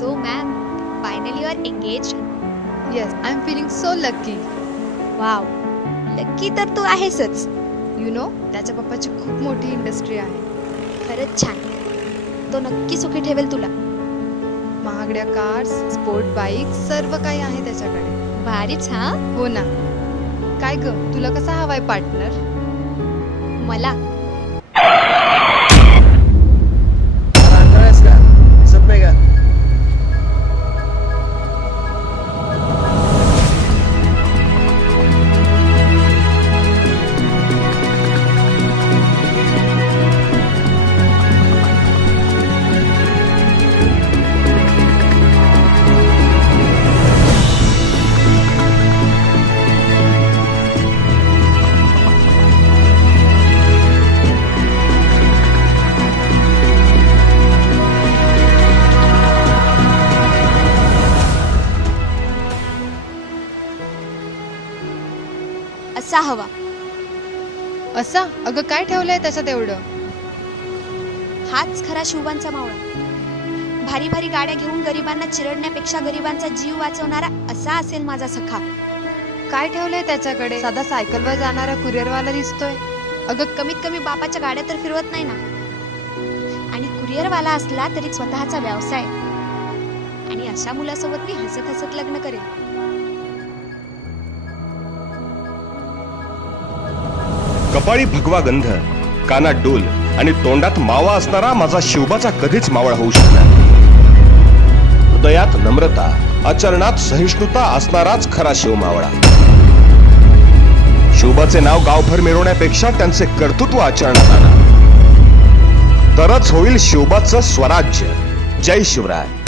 So, ma'am, finally you are engaged? Yes, I'm feeling so lucky. Wow, lucky तर तू आहेसच. You know, त्याच्या पप्पाची खूप मोठी industry आहे. खरंच छान. तो नक्की सुखी ठेवेल तुला. महागड्या कार्स, स्पोर्ट बाईक सर्व काही आहे त्याच्याकडे. भारीच हा. हो ना. काय ग, तुला कसा हवाय पार्टनर? मला अंदाज का झोपेगा असा हवा. असा? अगं काय ठेवलंय त्याच्यात एवढं? हाच खरा शिवबांचा मावळा. भारी भारी गाड्या घेऊन गरिबांना चिरडण्यापेक्षा गरिबांचा जीव वाचवणारा असा असेल माझा सखा. काय ठेवलंय त्याच्याकडे? साधा सायकलवर जाणारा कुरिअरवाला दिसतोय. अगं कमीत कमी बापाच्या गाड्या तर फिरवत नाही ना. आणि कुरिअरवाला असला तरी स्वतःचा व्यवसाय. आणि अशा मुलासोबत मी हसत हसत लग्न करेन. कपाळी भगवा गंध, कानात डोल आणि तोंडात मावा असणारा माझा शिवबाचा कधीच मावळा होऊ शकणार. हृदयात नम्रता, आचरणात सहिष्णुता असणाराच खरा शिव मावळा. शिवबाचे नाव गावभर मिरवण्यापेक्षा त्यांचे कर्तृत्व आचरणात आणा, तरच होईल शिवबाचं स्वराज्य. जय शिवराय.